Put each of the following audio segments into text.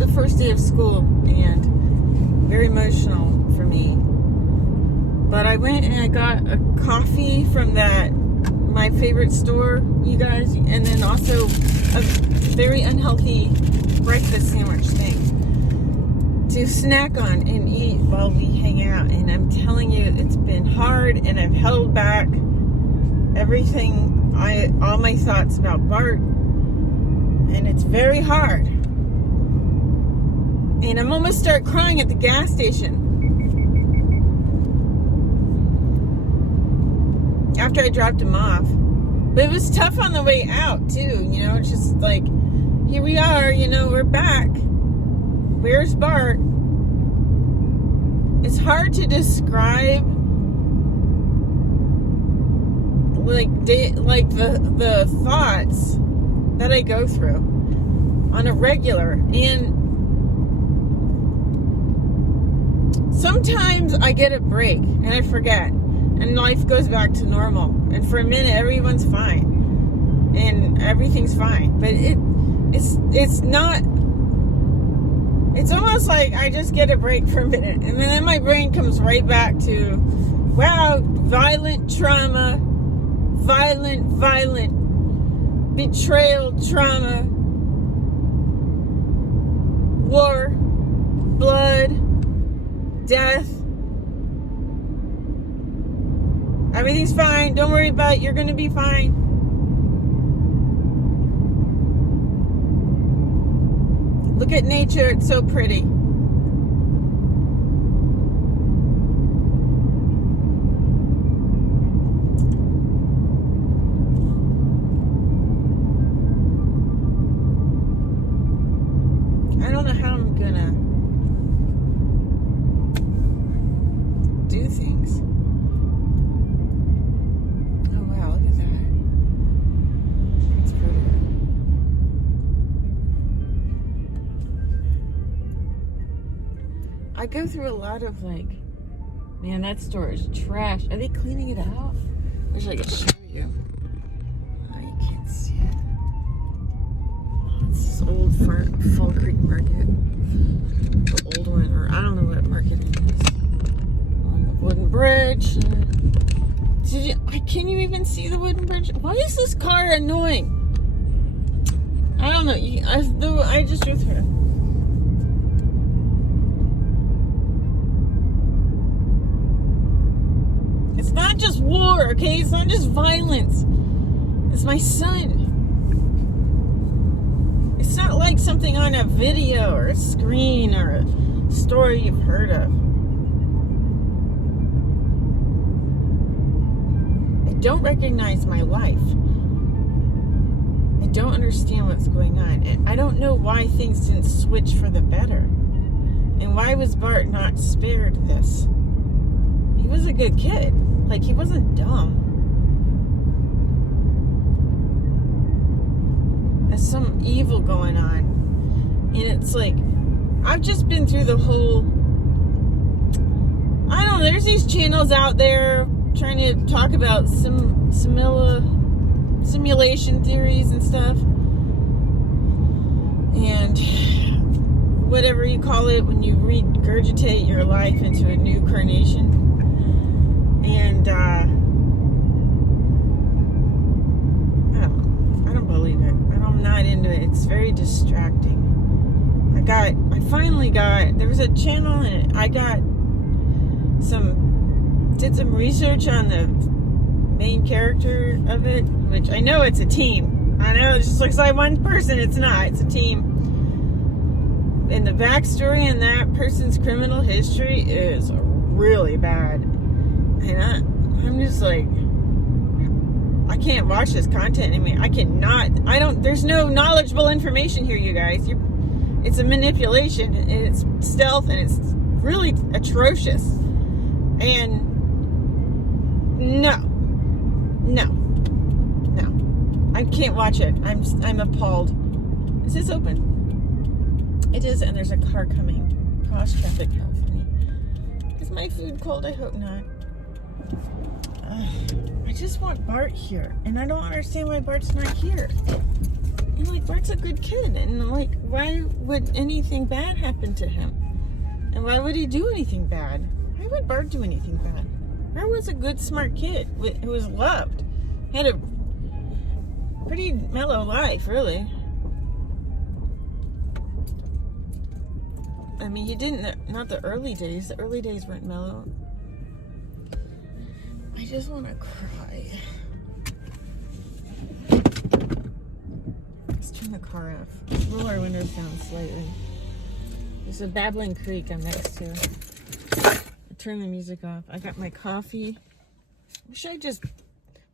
the first day of school and very emotional for me. But I went and I got a coffee from my favorite store, you guys, and then also a very unhealthy breakfast sandwich thing to snack on and eat while we hang out. And I'm telling you, it's been hard, and I've held back everything, all my thoughts about Bart, and it's very hard. And I'm almost start crying at the gas station after I dropped him off. But it was tough on the way out too, you know. It's just like, here we are, you know, we're back. Where's Bart? It's hard to describe like the thoughts that I go through on a regular. And sometimes I get a break and I forget, and life goes back to normal. And for a minute, everyone's fine and everything's fine. But it's not. It's almost like I just get a break for a minute, and then my brain comes right back to, wow, violent trauma, violent betrayal, trauma, war, blood, death. Everything's fine. Don't worry about it. You're going to be fine. Look at nature. It's so pretty. I don't know how I'm going to do things. Oh, wow. Look at that. It's pretty. I go through a lot of man, that store is trash. Are they cleaning it out? I wish I could show you. Oh, you can't see it. Oh, it's this old Fall Creek Market. The old one, or I don't know what market it is. On the wooden bridge. Can you even see the wooden bridge? Why is this car annoying? I don't know. I just drove through it. It's not just war, okay? It's not just violence. It's my son. It's not like something on a video or a screen or a story you've heard of. I don't recognize my life. I don't understand what's going on. And I don't know why things didn't switch for the better. And why was Bart not spared this? He was a good kid. He wasn't dumb. There's some evil going on. And it's I've just been through the whole, I don't know, there's these channels out there trying to talk about simulation theories and stuff. And whatever you call it, when you regurgitate your life into a new carnation. And I don't believe it. I'm not into it. It's very distracting. There was a channel, and I did some research on the main character of it, which I know it's a team. I know it just looks like one person. It's not. It's a team. And the backstory in that person's criminal history is really bad. And I'm just I can't watch this content anymore. There's no knowledgeable information here, you guys. It's a manipulation, and it's stealth, and it's really atrocious. And no. I can't watch it. I'm appalled. Is this open? It is, and there's a car coming. Cross traffic, California. Is my food cold? I hope not. I just want Bart here, and I don't understand why Bart's not here. And Bart's a good kid, and why would anything bad happen to him? And why would he do anything bad? Why would Bart do anything bad? Bart was a good, smart kid who was loved. He had a pretty mellow life, really. I mean, he didn't, not the early days. The early days weren't mellow. I just want to cry. Let's turn the car off. Roll our windows down slightly. There's a babbling creek I'm next to. I turn the music off. I got my coffee. Wish I just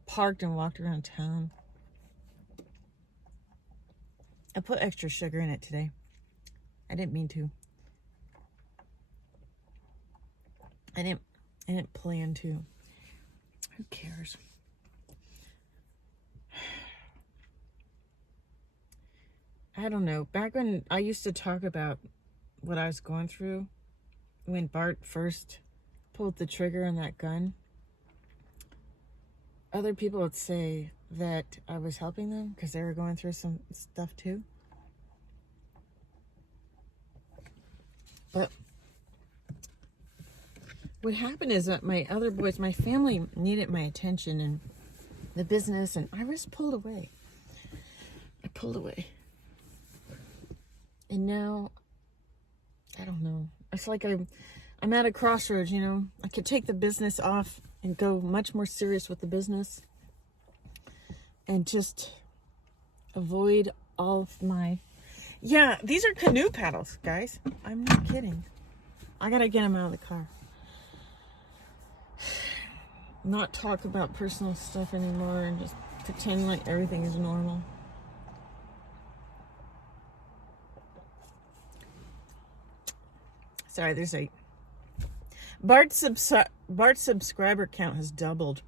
parked and walked around town. I put extra sugar in it today. I didn't mean to. I didn't plan to. Who cares? I don't know. Back when I used to talk about what I was going through, when Bart first pulled the trigger on that gun, other people would say that I was helping them because they were going through some stuff too. But what happened is that my other boys, my family needed my attention and the business, and I was pulled away. I pulled away. And now, I don't know. It's like I'm at a crossroads, you know. I could take the business off and go much more serious with the business and just avoid all of my... Yeah, these are canoe paddles, guys. I'm not kidding. I gotta get them out of the car. Not talk about personal stuff anymore and just pretend like everything is normal. Sorry, there's a... Bart's subscriber count has doubled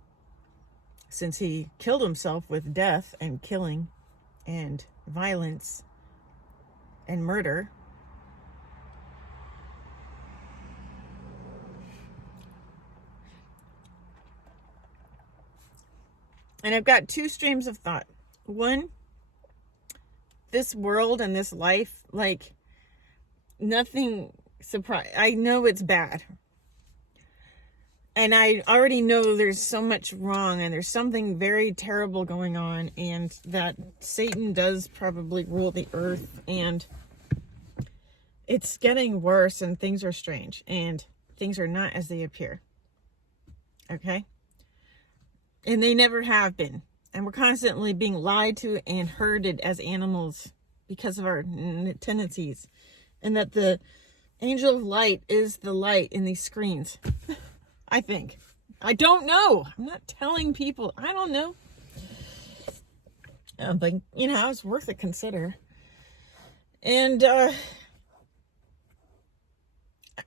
since he killed himself with death and killing and violence and murder. And I've got two streams of thought. One, this world and this life, like, nothing I know it's bad. And I already know there's so much wrong and there's something very terrible going on, and that Satan does probably rule the earth, and it's getting worse and things are strange and things are not as they appear. Okay? And they never have been. And we're constantly being lied to and herded as animals because of our tendencies. And that the angel of light is the light in these screens. I think. I don't know. I'm not telling people. I don't know. But, you know, it's worth a consider. And,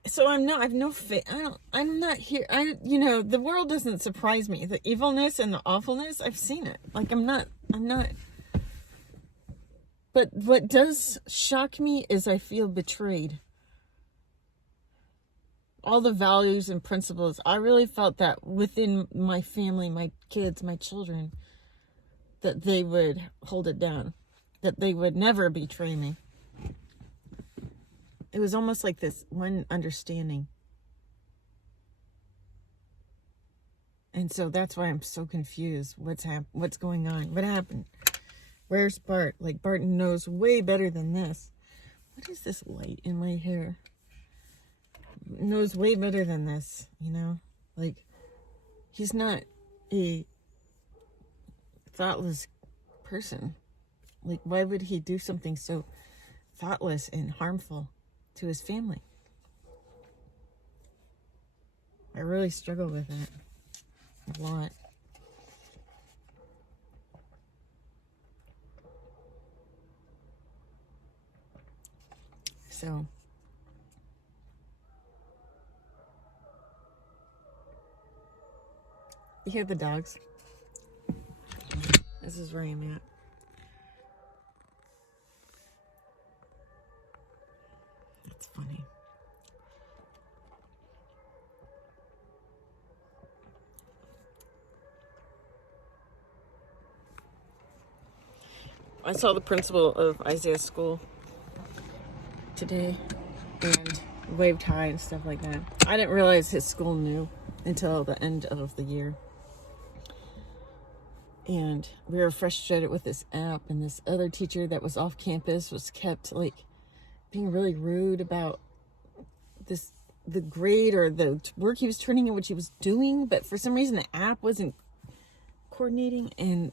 so I'm not here. You know, the world doesn't surprise me. The evilness and the awfulness, I've seen it. Like, I'm not. But what does shock me is I feel betrayed. All the values and principles, I really felt that within my family, my kids, my children, that they would hold it down, that they would never betray me. It was almost like this one understanding. And so that's why I'm so confused. What's going on? What happened? Where's Bart? Like, Bart knows way better than this. What is this light in my hair? Knows way better than this, you know? Like, he's not a thoughtless person. Like, why would he do something so thoughtless and harmful to his family? I really struggle with that a lot. So you hear the dogs? This is where I'm at. That's funny. I saw the principal of Isaiah's school today and waved hi and stuff like that. I didn't realize his school knew until the end of the year. And we were frustrated with this app, and this other teacher that was off campus was kept like being really rude about the grade or the work he was turning in, what he was doing, but for some reason the app wasn't coordinating, and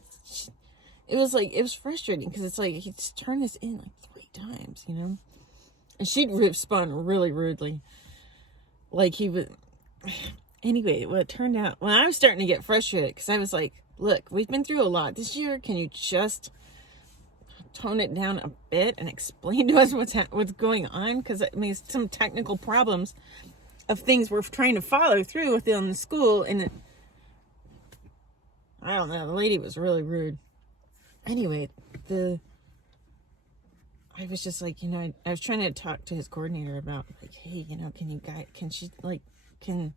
it was frustrating because it's like he just turned this in like 3 times, and she'd respond really rudely, like he would. Anyway, what turned out, when I was starting to get frustrated, because I was like, look, we've been through a lot this year. Can you just tone it down a bit and explain to us what's going on? Because I mean, some technical problems of things we're trying to follow through within the school, and I don't know, the lady was really rude. Anyway, I was just like, I was trying to talk to his coordinator about like, hey, can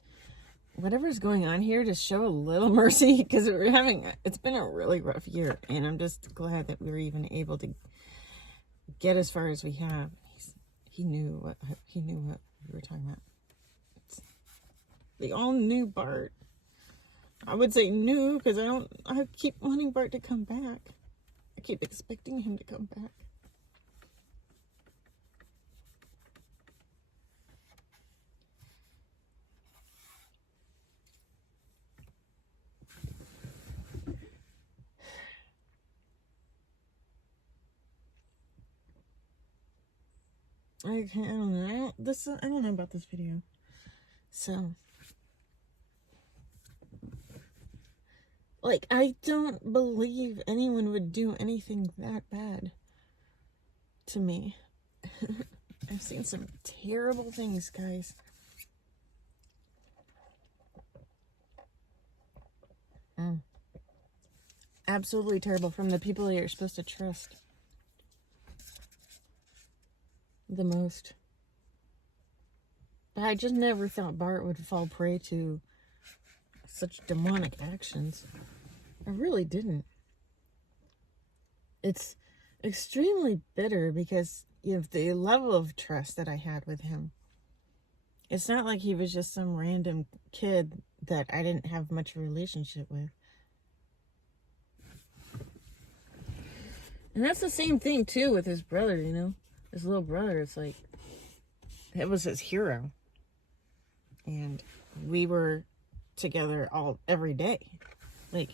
whatever's going on here, just show a little mercy, because it's been a really rough year, and I'm just glad that we were even able to get as far as we have. He knew what we were talking about. They all knew Bart. I would say knew, because I keep wanting Bart to come back. I keep expecting him to come back. I don't know. I don't know about this video. So, like, I don't believe anyone would do anything that bad to me. I've seen some terrible things, guys. Absolutely terrible from the people you're supposed to trust the most. But I just never thought Bart would fall prey to such demonic actions. I really didn't. It's extremely bitter because the level of trust that I had with him. It's not like he was just some random kid that I didn't have much of a relationship with. And that's the same thing too with his brother, his little brother. It's like, it was his hero. And we were together every day. Like,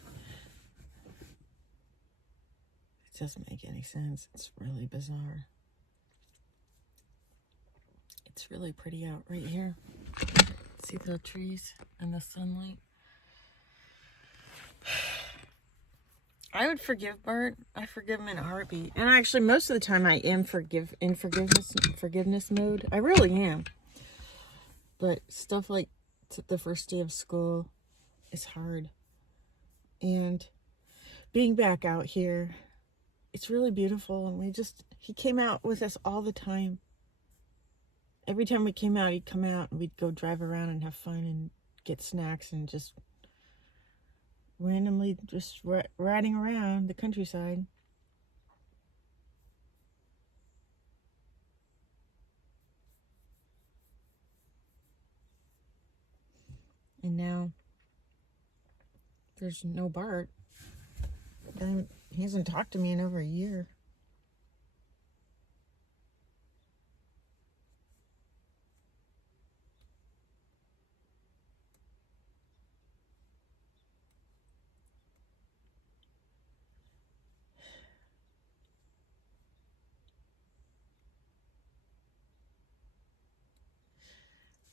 it doesn't make any sense. It's really bizarre. It's really pretty out right here. See the trees and the sunlight? I would forgive Bart. I forgive him in a heartbeat. And actually, most of the time I am in forgiveness mode. I really am. But stuff like the first day of school is hard. And being back out here, it's really beautiful. And he came out with us all the time. Every time we came out, he'd come out and we'd go drive around and have fun and get snacks and just randomly just riding around the countryside. And now there's no Bart. He hasn't talked to me in over a year.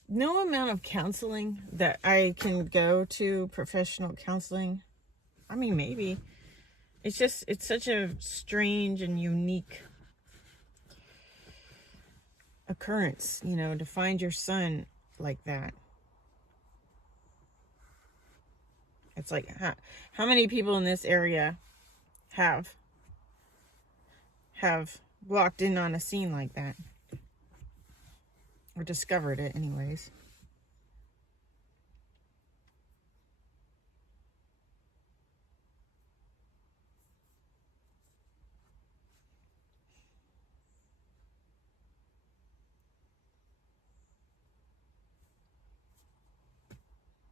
No amount of counseling that I can go to, professional counseling, I mean, maybe. It's such a strange and unique occurrence, to find your son like that. It's like, how many people in this area have walked in on a scene like that? Or discovered it, anyways.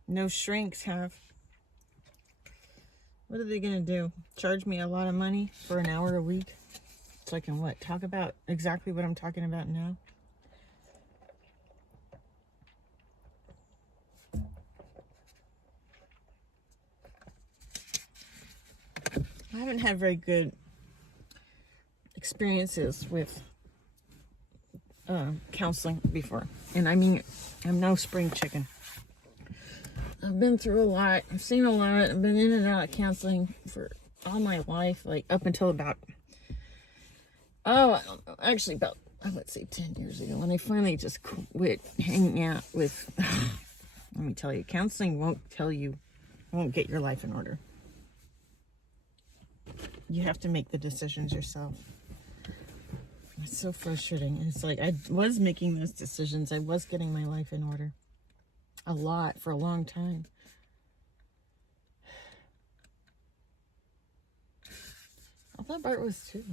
no shrinks have. What are they gonna do? Charge me a lot of money for an hour a week? So I can what? Talk about exactly what I'm talking about now? I haven't had very good experiences with counseling before. And I mean, I'm no spring chicken. I've been through a lot. I've seen a lot. I've been in and out of counseling for all my life, like up until about, I don't know, actually about, let's say 10 years ago, when I finally just quit hanging out with, let me tell you, counseling won't get your life in order. You have to make the decisions yourself. It's so frustrating. It's like I was making those decisions. I was getting my life in order. A lot for a long time. I thought Bart was too.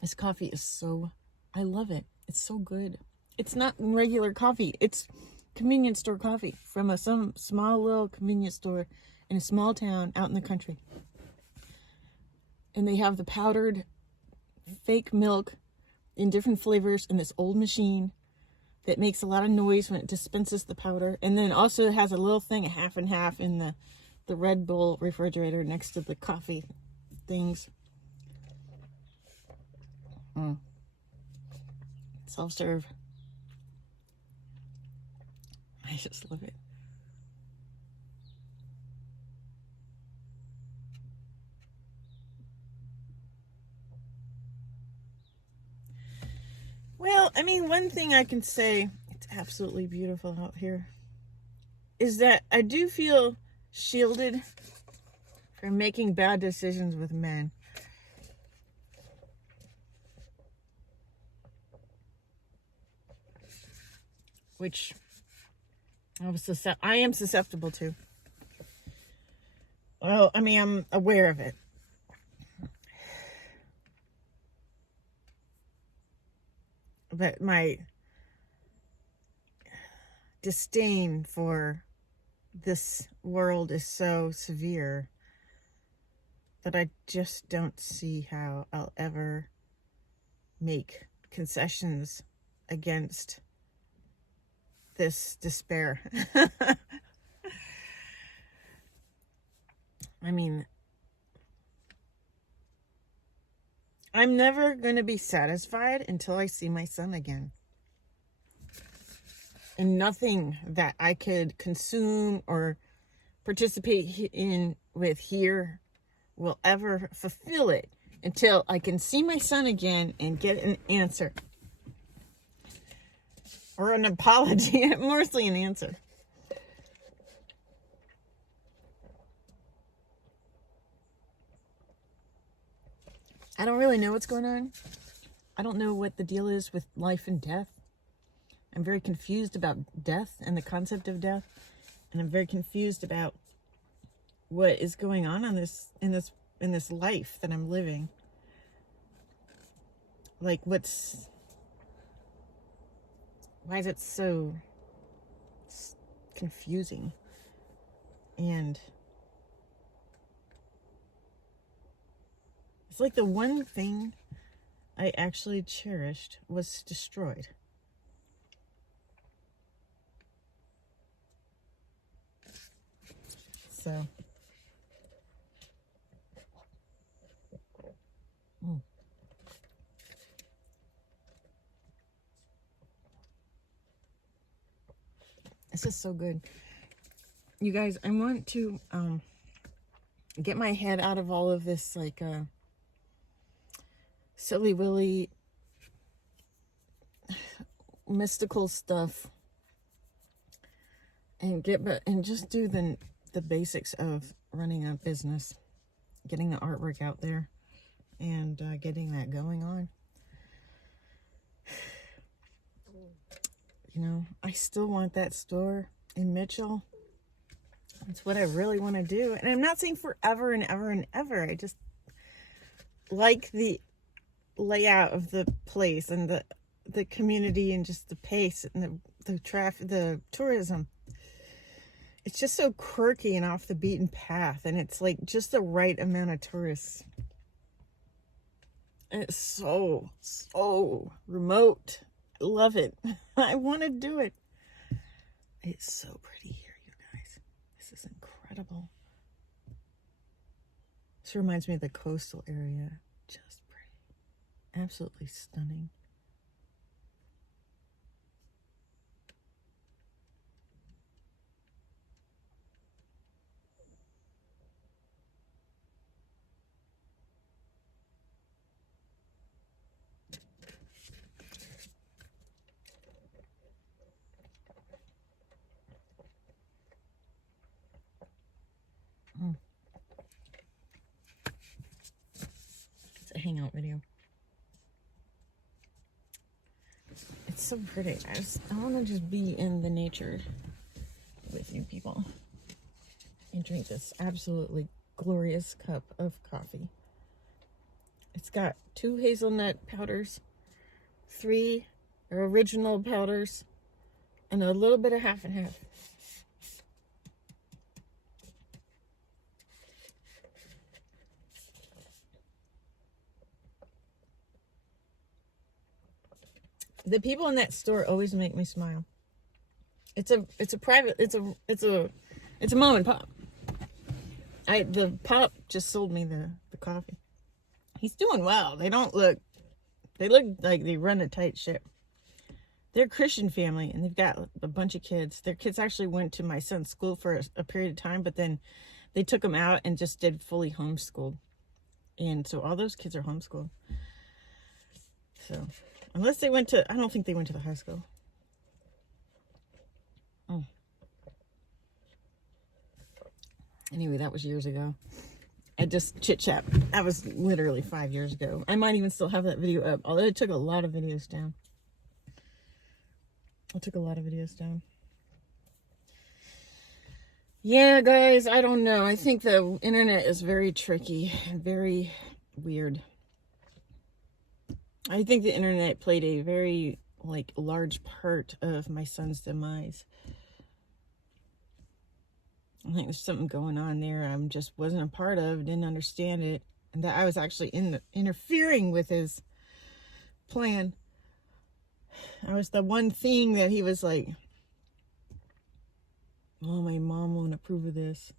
This coffee is so, I love it. It's so good. It's not regular coffee. It's convenience store coffee from some small little convenience store in a small town out in the country. And they have the powdered fake milk in different flavors in this old machine that makes a lot of noise when it dispenses the powder. And then also has a little thing, a half and half, in the Red Bull refrigerator next to the coffee things. Self-serve. I just love it. Well, I mean, one thing I can say, it's absolutely beautiful out here, is that I do feel shielded from making bad decisions with men. Which I am susceptible to. Well, I mean, I'm aware of it. But my disdain for this world is so severe that I just don't see how I'll ever make concessions against this despair. I mean, I'm never going to be satisfied until I see my son again. And nothing that I could consume or participate in with here will ever fulfill it until I can see my son again and get an answer. Or an apology, mostly an answer. I don't really know what's going on. I don't know what the deal is with life and death. I'm very confused about death and the concept of death. And I'm very confused about what is going on in this life that I'm living. Like, why is it so confusing? And it's like the one thing I actually cherished was destroyed. So, this is so good. You guys, I want to get my head out of all of this, like, silly willy mystical stuff, and just do the basics of running a business, getting the artwork out there, and getting that going on. You know, I still want that store in Mitchell. That's what I really want to do. And I'm not saying forever and ever and ever. I just like the layout of the place and the community and just the pace and the traffic, the tourism. It's just so quirky and off the beaten path, and it's like just the right amount of tourists. And it's so remote. I love it. I want to do it. It's so pretty here, you guys. This is incredible. This reminds me of the coastal area. Just pretty. Absolutely stunning. It's a hangout video. It's so pretty. I want to just be in the nature with you people and drink this absolutely glorious cup of coffee. It's got 2 hazelnut powders, 3 original powders, and a little bit of half and half. The people in that store always make me smile. It's a mom and pop. The pop just sold me the coffee. He's doing well. They look like they run a tight ship. They're a Christian family, and they've got a bunch of kids. Their kids actually went to my son's school for a period of time, but then they took them out and just did fully homeschooled. And so all those kids are homeschooled. So, unless they went to, I don't think they went to the high school. Oh. Anyway, that was years ago. I just chit chat. That was literally 5 years ago. I might even still have that video up, although it took a lot of videos down. Yeah, guys, I don't know. I think the internet is very tricky and very weird. I think the internet played a very, large part of my son's demise. I think there's something going on there I just wasn't a part of, didn't understand it, and that I was actually interfering with his plan. I was the one thing that he was like, oh, my mom won't approve of this.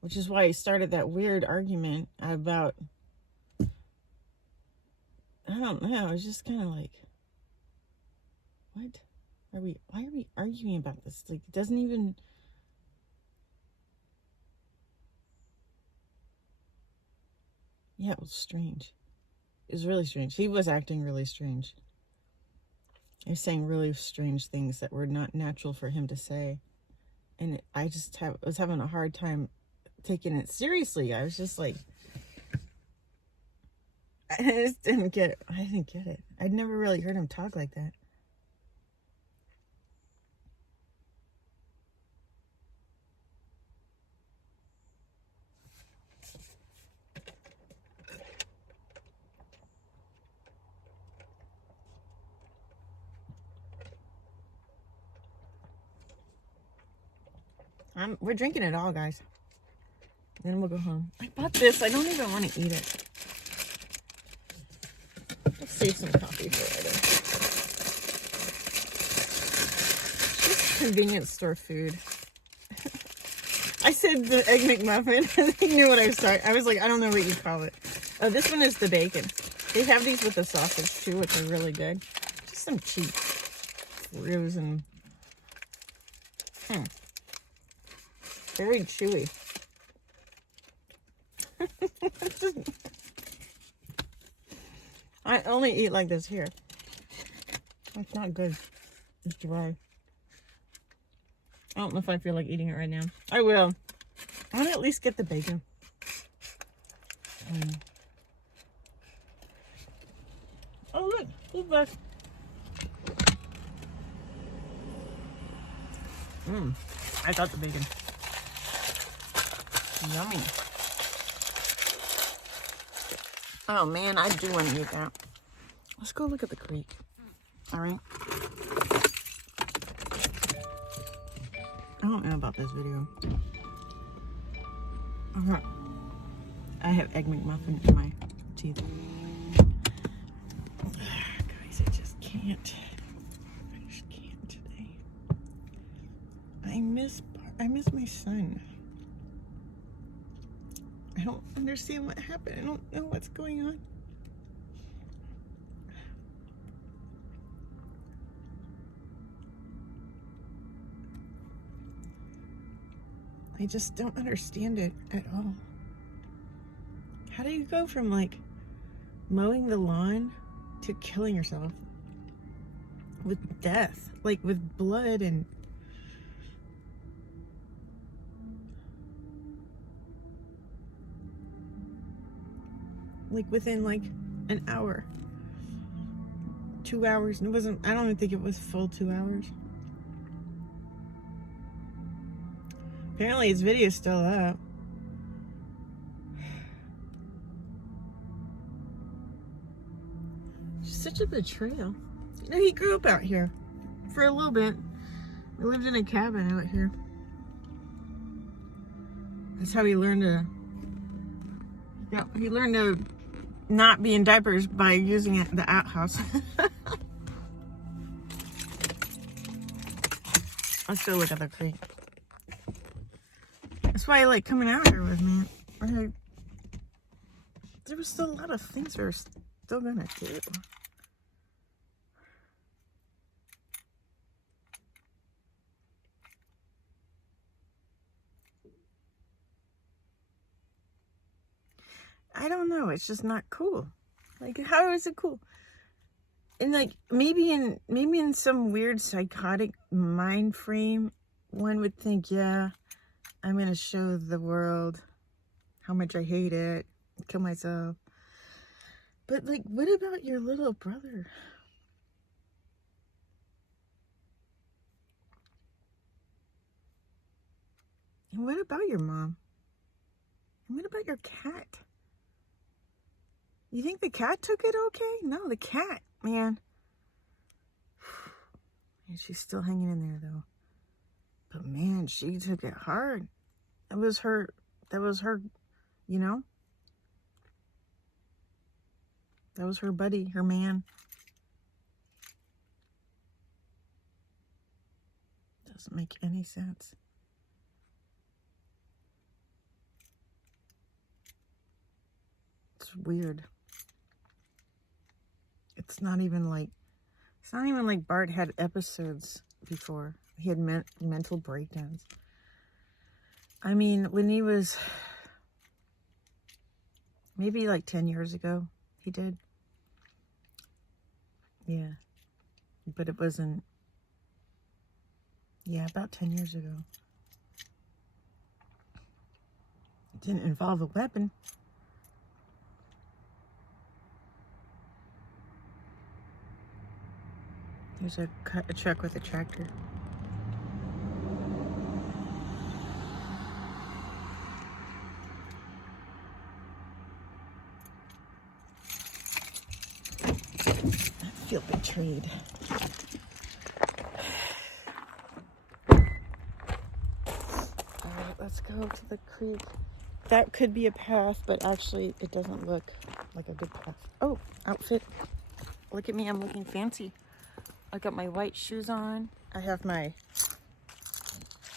Which is why he started that weird argument about, I don't know, it was just kind of like, why are we arguing about this? Like, it doesn't even, yeah, it was strange. It was really strange. He was acting really strange. He was saying really strange things that were not natural for him to say. And I was having a hard time taking it seriously. I was just like, I just didn't get it. I didn't get it. I'd never really heard him talk like that. We're drinking it all, guys. Then we'll go home. I bought this. I don't even want to eat it. Let's save some coffee for later. Just convenience store food. I said the Egg McMuffin, and he knew what I was talking. I was like, I don't know what you call it. Oh, this one is the bacon. They have these with the sausage too, which are really good. Just some cheap frozen. Very chewy. I only eat like this here. It's not good. It's dry. I don't know if I feel like eating it right now. I will. I want to at least get the bacon. Oh, look. Look back. I got the bacon. Yummy. Oh man, I do want to eat that. Let's go look at the creek. All right. I don't know about this video. I have Egg McMuffin in my teeth. Guys, I just can't. I just can't today. I miss my son. I don't understand what happened. I don't know what's going on. I just don't understand it at all. How do you go from like mowing the lawn to killing yourself with death, like with blood and like within like an hour, 2 hours? And it wasn't, I don't even think it was full 2 hours. Apparently his video's still up. Just such a betrayal. You know, he grew up out here for a little bit. We lived in a cabin out here. That's how he learned to, yeah, he learned to not be in diapers by using it the outhouse. Let's go look at the creek. That's why I like coming out here with me. There was still a lot of things we're still gonna do. I don't know. It's just not cool. Like, how is it cool? And like maybe in some weird psychotic mind frame, one would think, yeah, I'm gonna show the world how much I hate it, kill myself. But like, what about your little brother? And what about your mom? And what about your cat? You think the cat took it okay? No, the cat, man. And she's still hanging in there though. But man, she took it hard. That was her, you know? That was her buddy, her man. Doesn't make any sense. It's weird. It's not even like Bart had episodes before. He had mental breakdowns. I mean, when he was maybe like 10 years ago, he did. Yeah. But it wasn't, yeah, about 10 years ago. It didn't involve a weapon. There's a truck with a tractor. I feel betrayed. Alright, let's go to the creek. That could be a path, but actually it doesn't look like a good path. Oh, outfit. Look at me, I'm looking fancy. I got my white shoes on. I have my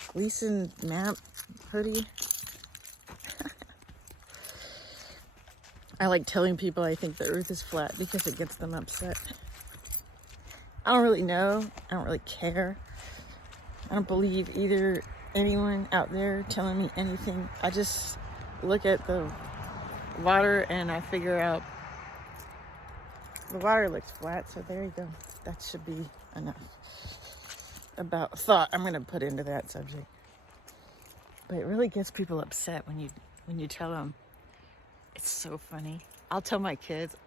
Gleason map hoodie. I like telling people I think the earth is flat because it gets them upset. I don't really know. I don't really care. I don't believe either anyone out there telling me anything. I just look at the water and I figure out the water looks flat, so there you go. That should be enough about thought I'm going to put into that subject. But it really gets people upset when you tell them. It's so funny. I'll tell my kids.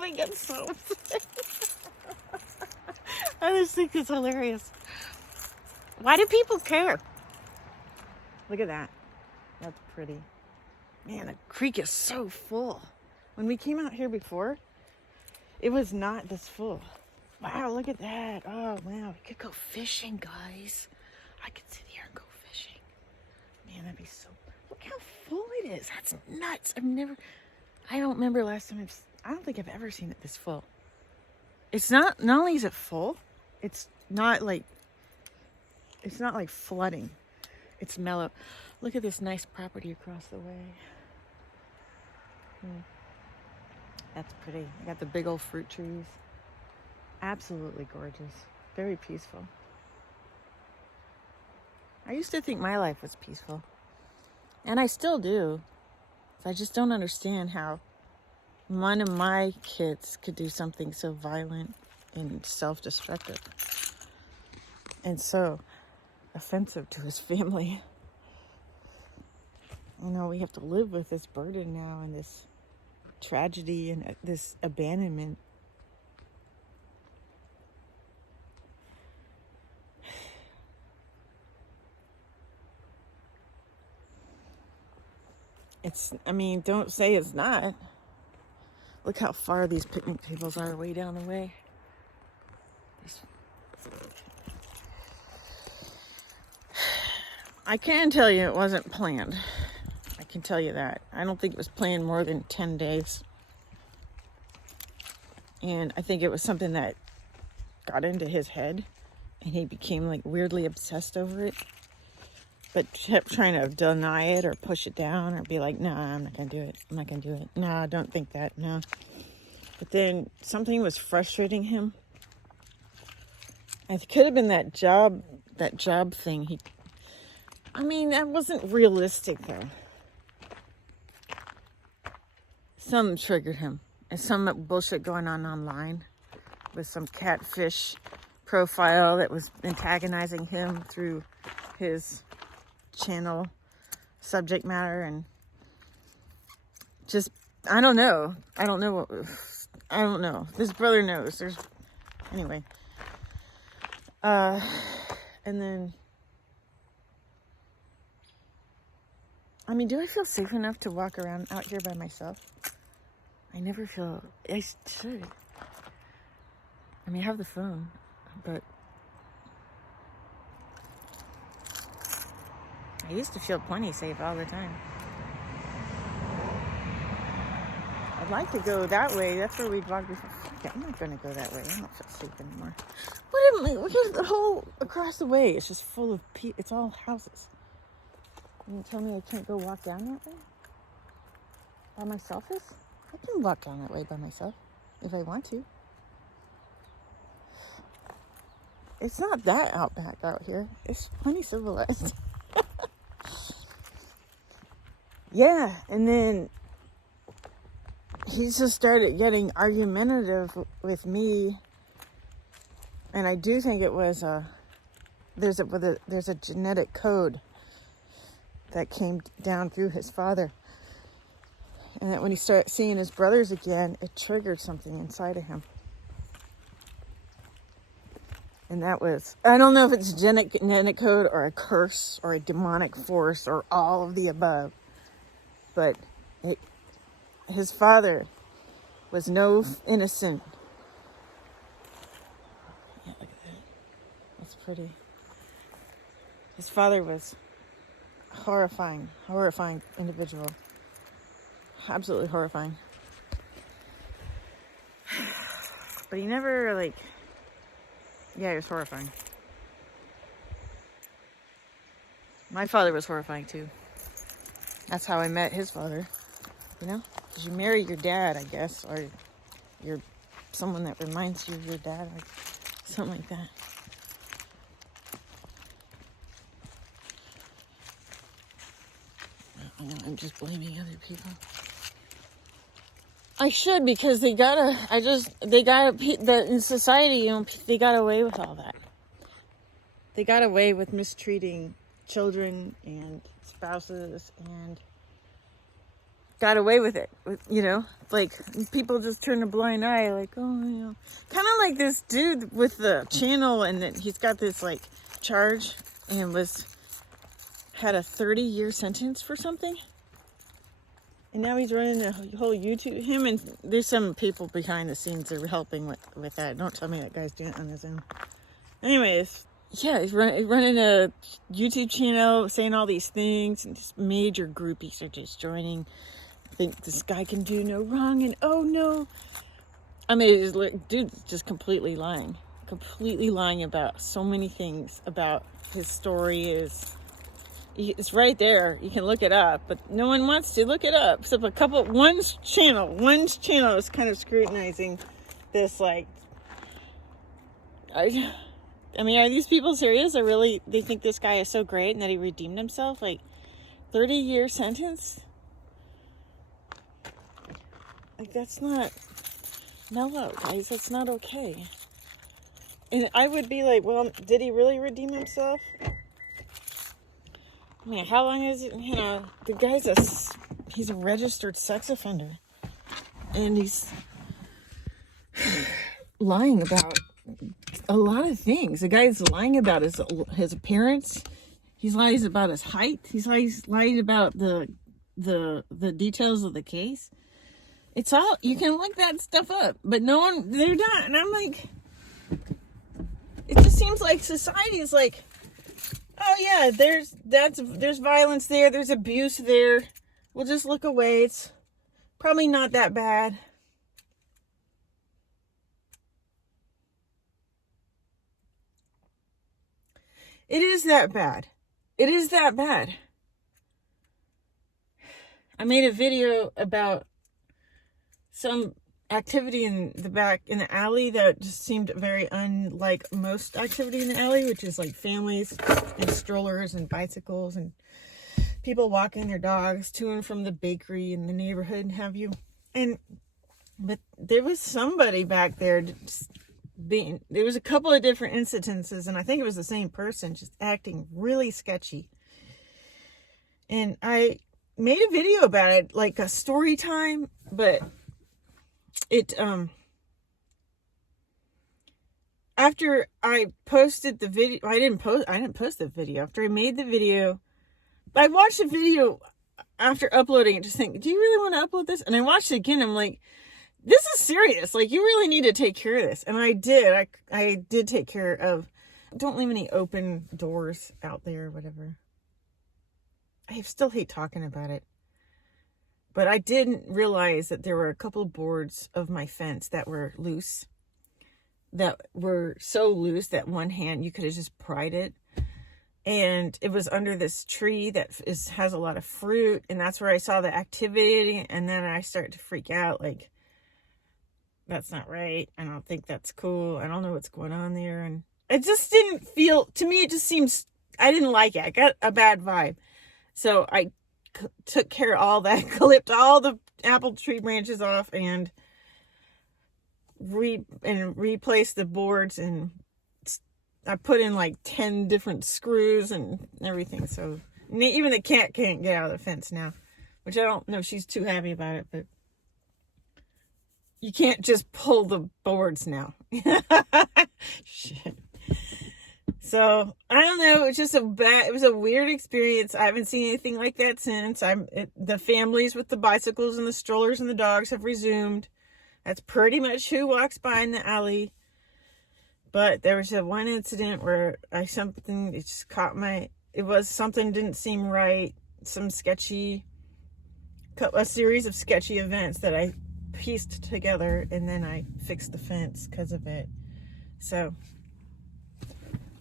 They get so upset. I just think it's hilarious. Why do people care? Look at that. That's pretty. Man, the creek is so full. When we came out here before, it was not this full. Wow, look at that. Oh, wow. We could go fishing, guys. I could sit here and go fishing. Man, that'd be so... Look how full it is. That's nuts. I don't remember last time I don't think I've ever seen it this full. It's not only is it full, it's not like flooding. It's mellow. Look at this nice property across the way. That's pretty. I got the big old fruit trees. Absolutely gorgeous. Very peaceful. I used to think my life was peaceful. And I still do. I just don't understand how one of my kids could do something so violent and self-destructive. And so offensive to his family. You know, we have to live with this burden now and this tragedy and this abandonment. Don't say it's not. Look how far these picnic tables are way down the way. I can tell you it wasn't planned. I can tell you that. I don't think it was planned more than 10 days. And I think it was something that got into his head and he became like weirdly obsessed over it. But kept trying to deny it or push it down or be like, nah, I'm not going to do it. I'm not going to do it. Nah, don't think that. No. But then something was frustrating him. It could have been that job thing. That wasn't realistic though. Something triggered him. And some bullshit going on online with some catfish profile that was antagonizing him through his channel subject matter, and just I don't know this brother knows. Anyway, and then do I feel safe enough to walk around out here by myself? I never feel. I should. I have the phone, but I used to feel plenty safe all the time. I'd like to go that way. That's where we'd walk before. Yeah, I'm not going to go that way. I don't feel safe anymore. Look at the whole across the way. It's just full of people. It's all houses. You tell me I can't go walk down that way? By myself? I can walk down that way by myself if I want to. It's not that outback out here. It's plenty civilized. Yeah, and then he just started getting argumentative with me, and I do think it was there's a genetic code that came down through his father, and that when he started seeing his brothers again, it triggered something inside of him. And that was, I don't know if it's genetic code or a curse or a demonic force or all of the above. But his father was no innocent. Yeah, look at that. That's pretty. His father was a horrifying individual. Absolutely horrifying. But he never, yeah, he was horrifying. My father was horrifying too. That's how I met his father, because you marry your dad, I guess, or you're someone that reminds you of your dad, something like that. I'm just blaming other people. I should, because in society, they got away with all that. They got away with mistreating children and spouses and got away with it. People just turn a blind eye, kind of like this dude with the channel, and then he's got this charge and had a 30-year sentence for something. And now he's running a whole YouTube. Him and there's some people behind the scenes that are helping with that. Don't tell me that guy's doing it on his own. Anyways, yeah, he's running a YouTube channel, saying all these things, and just major groupies are just joining. Think this guy can do no wrong, and oh no. I mean, dude's just completely lying about so many things about his story. It's right there. You can look it up, but no one wants to look it up. Except one's channel is kind of scrutinizing this. Like, I mean, are these people serious? Or really, they think this guy is so great and that he redeemed himself? Like, 30-year sentence? Like, that's not mellow, guys. That's not okay. And I would be like, well, did he really redeem himself? I mean, how long is it? You know, the guy's he's a registered sex offender. And he's lying about a lot of things. The guy's lying about his appearance. He's lying about his height. He's lying about the details of the case. It's all, you can look that stuff up, but they're not. And I'm like, it just seems like society is like, oh yeah, there's violence there, there's abuse there. We'll just look away. It's probably not that bad. It is that bad. It is that bad. I made a video about some activity in the alley that just seemed very unlike most activity in the alley, which is like families and strollers and bicycles and people walking their dogs to and from the bakery in the neighborhood and have you. But there was somebody back there there was a couple of different incidences, and I think it was the same person just acting really sketchy. And I made a video about it, like a story time, but after I posted the video, I didn't post the video. After I made the video, I watched the video after uploading it, just think, do you really want to upload this? And I watched it again. I'm like, this is serious. Like, you really need to take care of this. And I did. I did take care of, don't leave any open doors out there or whatever. I still hate talking about it. But I didn't realize that there were a couple of boards of my fence that were loose. That were so loose that one hand, you could have just pried it. And it was under this tree that has a lot of fruit. And that's where I saw the activity. And then I started to freak out. Like, that's not right. I don't think that's cool. I don't know what's going on there. And it just didn't feel, to me, it just seems, I didn't like it. I got a bad vibe. So I took care of all that, clipped all the apple tree branches off and replaced the boards, and I put in like 10 different screws and everything. So even the cat can't get out of the fence now, which I don't know. She's too happy about it, but you can't just pull the boards now. Shit. So I don't know. It was a weird experience. I haven't seen anything like that since. The families with the bicycles and the strollers and the dogs have resumed. That's pretty much who walks by in the alley. But there was one incident where something didn't seem right. A series of sketchy events that I pieced together, and then I fixed the fence because of it. So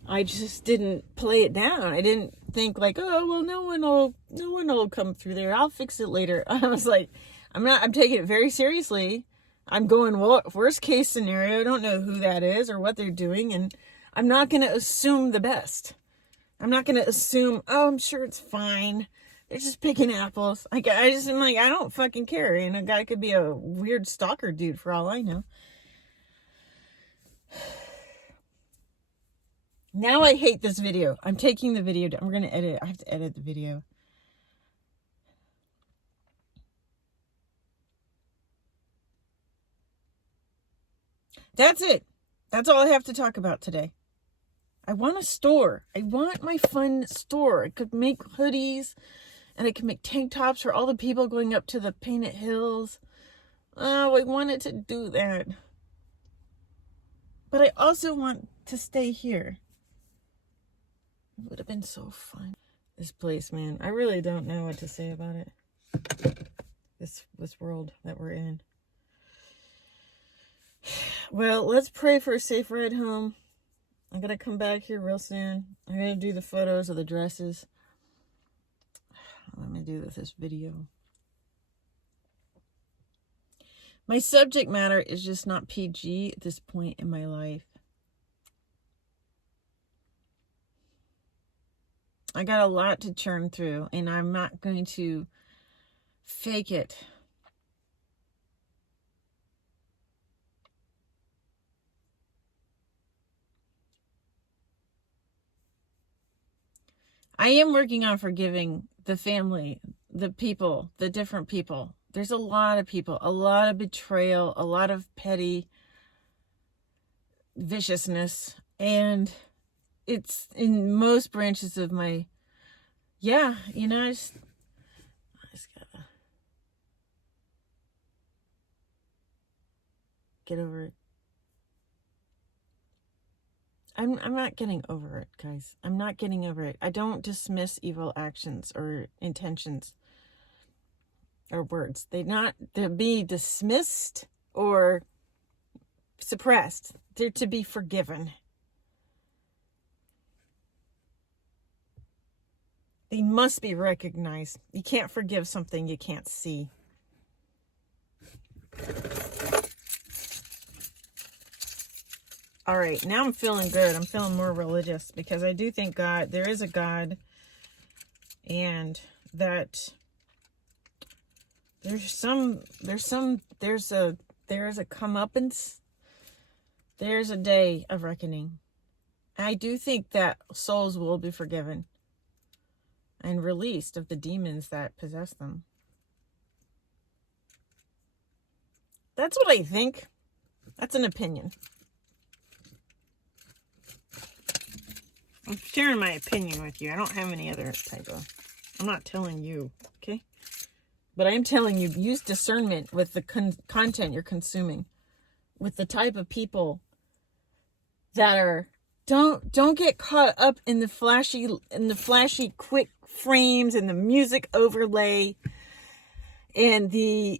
I just didn't play it down. I didn't think like, oh, well, no one will come through there. I'll fix it later. I was like, I'm taking it very seriously. I'm going, well, worst case scenario. I don't know who that is or what they're doing. And I'm not going to assume the best. I'm not going to assume, oh, I'm sure it's fine. They're just picking apples. Like, I don't fucking care. And a guy could be a weird stalker dude for all I know. Now I hate this video. I'm taking the video down. We're going to edit it. I have to edit the video. That's it. That's all I have to talk about today. I want a store. I want my fun store. I could make hoodies And I can make tank tops for all the people going up to the Painted Hills. Oh, I wanted to do that. But I also want to stay here. It would have been so fun. This place, man. I really don't know what to say about it. This world that we're in. Well, let's pray for a safe ride home. I'm going to come back here real soon. I'm going to do the photos of the dresses. Let me do this video. My subject matter is just not PG at this point in my life. I got a lot to churn through, and I'm not going to fake it. I am working on forgiving the family, the people, the different people. There's a lot of people, a lot of betrayal, a lot of petty viciousness. And it's in most branches of my, I just gotta get over it. I'm not getting over it, guys. I'm not getting over it. I don't dismiss evil actions or intentions or words. They're be dismissed or suppressed. They're to be forgiven. They must be recognized. You can't forgive something you can't see. All right, now I'm feeling good. I'm feeling more religious because I do think there is a God, and that there's a comeuppance. There's a day of reckoning. I do think that souls will be forgiven and released of the demons that possess them. That's what I think. That's an opinion. I'm sharing my opinion with you. I don't have any other type of... I'm not telling you, okay? But I am telling you, use discernment with the content you're consuming. With the type of people that are... Don't get caught up in the flashy quick frames and the music overlay. And there's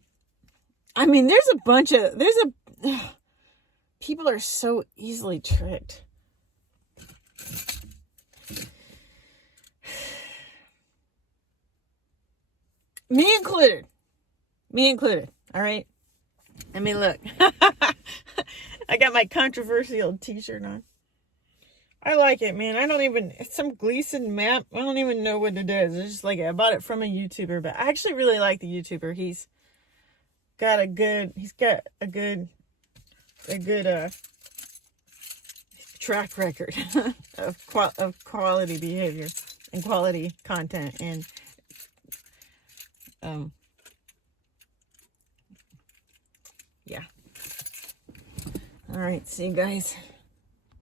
people are so easily tricked. Me included. All right. I mean, look, I got my controversial t-shirt on. I like it, man. It's some Gleason map. I don't even know what it is. It's just like, I bought it from a YouTuber, but I actually really like the YouTuber. He's got a good track record of quality behavior and quality content. And, yeah. All right. See you guys.